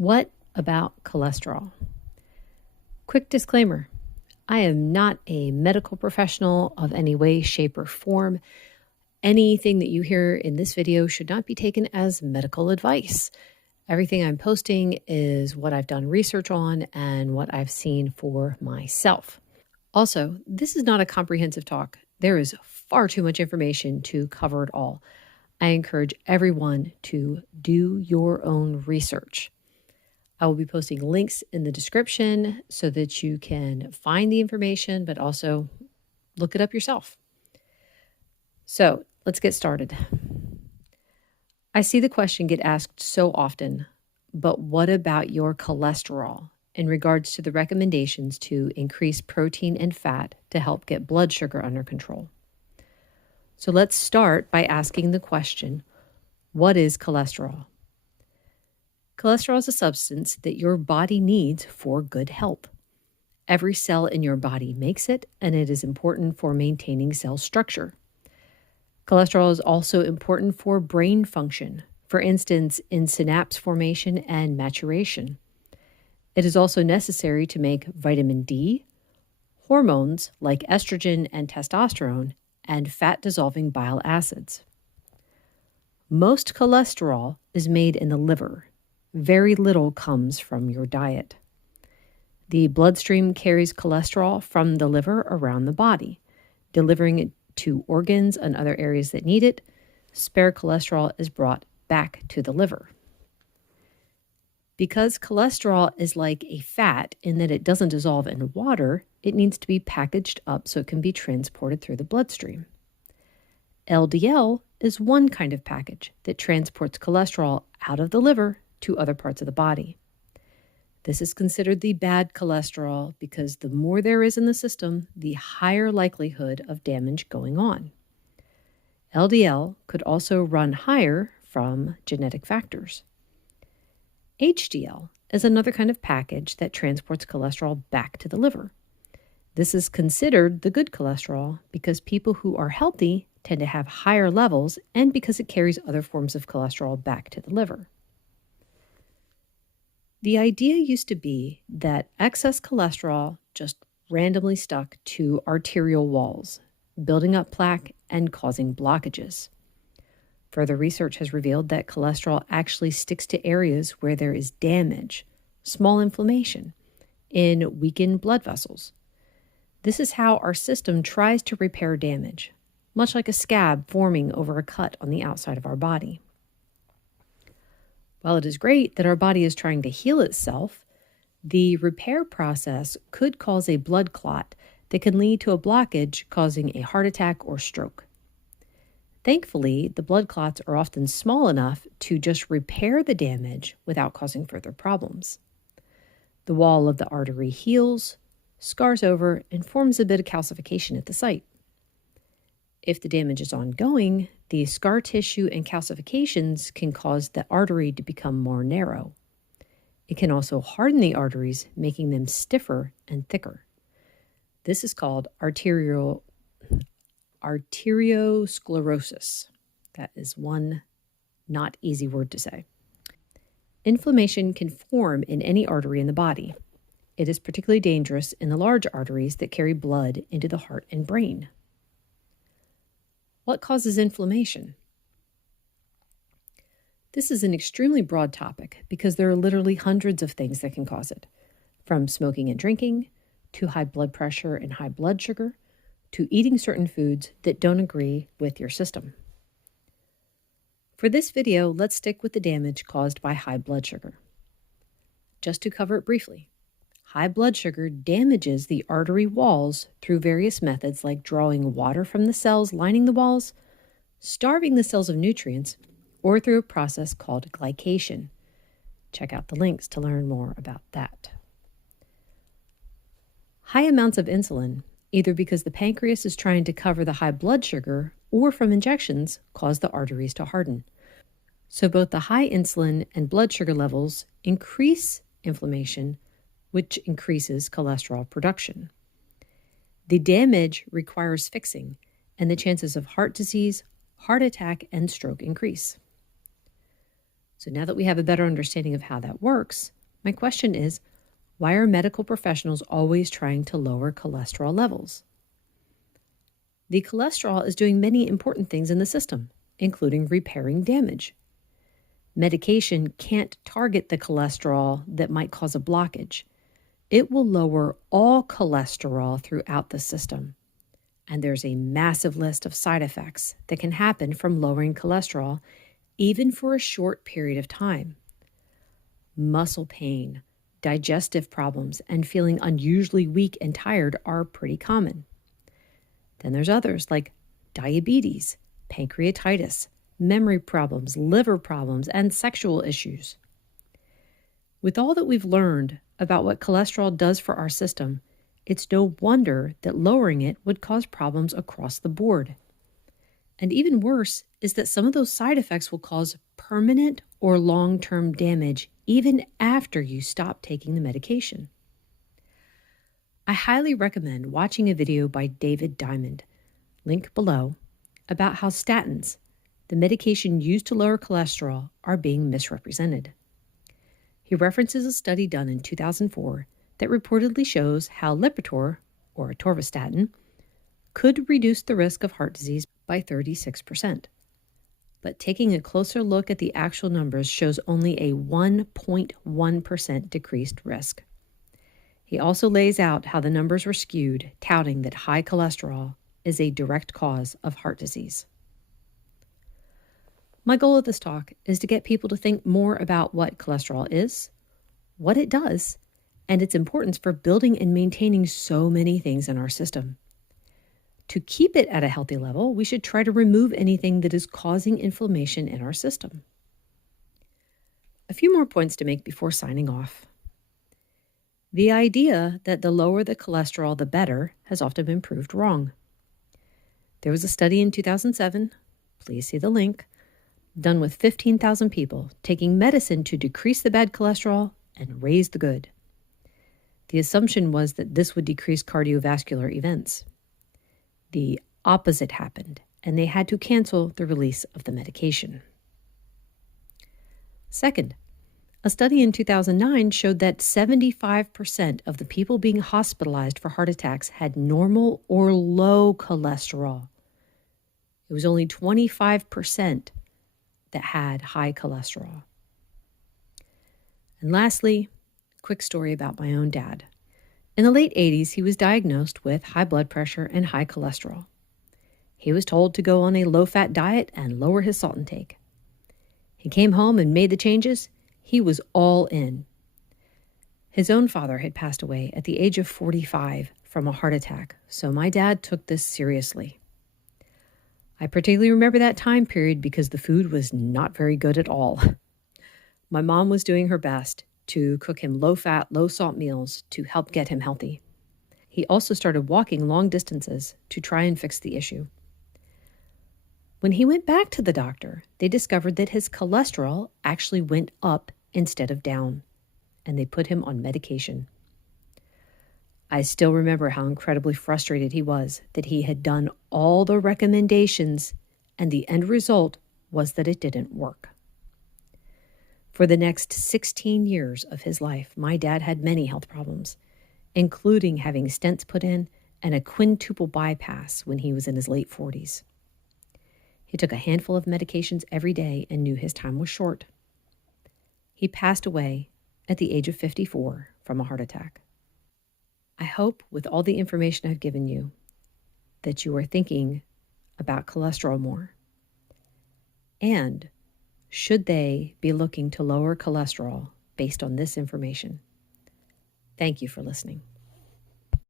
What about cholesterol? Quick disclaimer. I am not a medical professional of any way, shape, or form. Anything that you hear in this video should not be taken as medical advice. Everything I'm posting is what I've done research on and what I've seen for myself. Also, this is not a comprehensive talk. There is far too much information to cover it all. I encourage everyone to do your own research. I will be posting links in the description so that you can find the information, but also look it up yourself. So let's get started. I see the question get asked so often, but what about your cholesterol in regards to the recommendations to increase protein and fat to help get blood sugar under control? So let's start by asking the question, what is cholesterol? Cholesterol is a substance that your body needs for good health. Every cell in your body makes it, and it is important for maintaining cell structure. Cholesterol is also important for brain function, for instance, in synapse formation and maturation. It is also necessary to make vitamin D, hormones like estrogen and testosterone, and fat-dissolving bile acids. Most cholesterol is made in the liver. Very little comes from your diet. The bloodstream carries cholesterol from the liver around the body, delivering it to organs and other areas that need it. Spare cholesterol is brought back to the liver. Because cholesterol is like a fat in that it doesn't dissolve in water, it needs to be packaged up so it can be transported through the bloodstream. LDL is one kind of package that transports cholesterol out of the liver to other parts of the body. This is considered the bad cholesterol because the more there is in the system, the higher likelihood of damage going on. LDL could also run higher from genetic factors. HDL is another kind of package that transports cholesterol back to the liver. This is considered the good cholesterol because people who are healthy tend to have higher levels and because it carries other forms of cholesterol back to the liver. The idea used to be that excess cholesterol just randomly stuck to arterial walls, building up plaque and causing blockages. Further research has revealed that cholesterol actually sticks to areas where there is damage, small inflammation, in weakened blood vessels. This is how our system tries to repair damage, much like a scab forming over a cut on the outside of our body. While it is great that our body is trying to heal itself, the repair process could cause a blood clot that can lead to a blockage causing a heart attack or stroke. Thankfully, the blood clots are often small enough to just repair the damage without causing further problems. The wall of the artery heals, scars over, and forms a bit of calcification at the site. If the damage is ongoing, the scar tissue and calcifications can cause the artery to become more narrow. It can also harden the arteries, making them stiffer and thicker. This is called arteriosclerosis. That is one not easy word to say. Inflammation can form in any artery in the body. It is particularly dangerous in the large arteries that carry blood into the heart and brain. What causes inflammation? This is an extremely broad topic because there are literally hundreds of things that can cause it, from smoking and drinking, to high blood pressure and high blood sugar, to eating certain foods that don't agree with your system. For this video, let's stick with the damage caused by high blood sugar. Just to cover it briefly, high blood sugar damages the artery walls through various methods like drawing water from the cells lining the walls, starving the cells of nutrients, or through a process called glycation. Check out the links to learn more about that. High amounts of insulin, either because the pancreas is trying to cover the high blood sugar or from injections, cause the arteries to harden. So both the high insulin and blood sugar levels increase inflammation, which increases cholesterol production. The damage requires fixing, and the chances of heart disease, heart attack, and stroke increase. So now that we have a better understanding of how that works, my question is, why are medical professionals always trying to lower cholesterol levels? The cholesterol is doing many important things in the system, including repairing damage. Medication can't target the cholesterol that might cause a blockage. It will lower all cholesterol throughout the system. And there's a massive list of side effects that can happen from lowering cholesterol, even for a short period of time. Muscle pain, digestive problems, and feeling unusually weak and tired are pretty common. Then there's others like diabetes, pancreatitis, memory problems, liver problems, and sexual issues. With all that we've learned about what cholesterol does for our system, it's no wonder that lowering it would cause problems across the board. And even worse is that some of those side effects will cause permanent or long-term damage even after you stop taking the medication. I highly recommend watching a video by David Diamond, link below, about how statins, the medication used to lower cholesterol, are being misrepresented. He references a study done in 2004 that reportedly shows how Lipitor, or atorvastatin, could reduce the risk of heart disease by 36%. But taking a closer look at the actual numbers shows only a 1.1% decreased risk. He also lays out how the numbers were skewed, touting that high cholesterol is a direct cause of heart disease. My goal of this talk is to get people to think more about what cholesterol is, what it does, and its importance for building and maintaining so many things in our system. To keep it at a healthy level, we should try to remove anything that is causing inflammation in our system. A few more points to make before signing off. The idea that the lower the cholesterol, the better, has often been proved wrong. There was a study in 2007, please see the link, done with 15,000 people taking medicine to decrease the bad cholesterol and raise the good. The assumption was that this would decrease cardiovascular events. The opposite happened, and they had to cancel the release of the medication. Second, a study in 2009 showed that 75% of the people being hospitalized for heart attacks had normal or low cholesterol. It was only 25% that had high cholesterol. And lastly, quick story about my own dad. In the late 80s, he was diagnosed with high blood pressure and high cholesterol. He was told to go on a low-fat diet and lower his salt intake. He came home and made the changes. He was all in. His own father had passed away at the age of 45 from a heart attack, so my dad took this seriously. I particularly remember that time period because the food was not very good at all. My mom was doing her best to cook him low-fat, low-salt meals to help get him healthy. He also started walking long distances to try and fix the issue. When he went back to the doctor, they discovered that his cholesterol actually went up instead of down, and they put him on medication. I still remember how incredibly frustrated he was that he had done all the recommendations, and the end result was that it didn't work. For the next 16 years of his life, my dad had many health problems, including having stents put in and a quintuple bypass when he was in his late 40s. He took a handful of medications every day and knew his time was short. He passed away at the age of 54 from a heart attack. I hope with all the information I've given you that you are thinking about cholesterol more. And should they be looking to lower cholesterol based on this information? Thank you for listening.